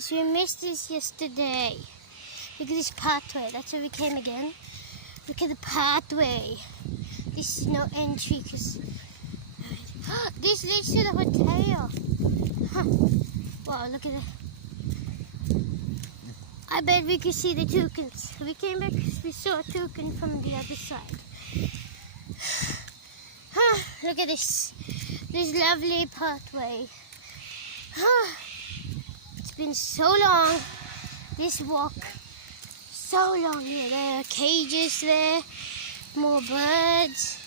guys, we missed this yesterday. Look at this pathway. That's where we came again. Look at the pathway. This is no entry because this leads to the hotel. Huh. Wow, look at that. I bet we could see the toucans. We came back because we saw a toucan from the other side. Look at this lovely pathway. It's been so long, this walk, so long here. There are cages there, more birds.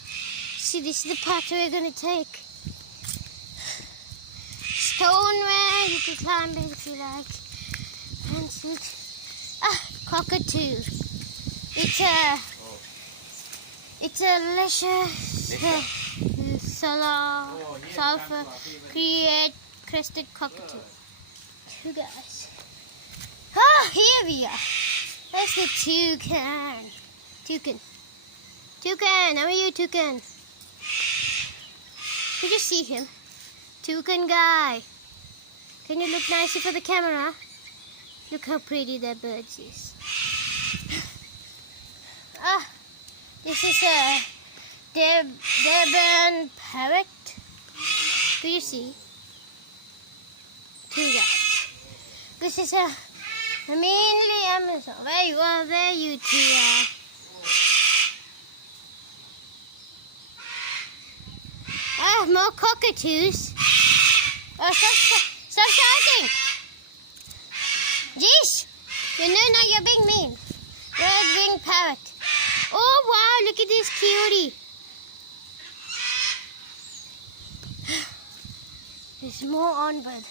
See, this is the pathway we're going to take. Stoneware, you can climb it if you like. And see, cockatoo. It's a leisure sulfur crested cockatoo. You guys. Here we are. That's the toucan. Toucan, how are you, toucan? Did you see him? Toucan guy. Can you look nicely for the camera? Look how pretty that bird is. This is a Devon parrot. Do you see? Two guys. This is a mainly Amazon. Where you are, there you two are. More cockatoos. Oh, stop shouting. Jeez. Now you're being mean. Red-winged parrot. Oh, wow, look at this cutie. There's more onward.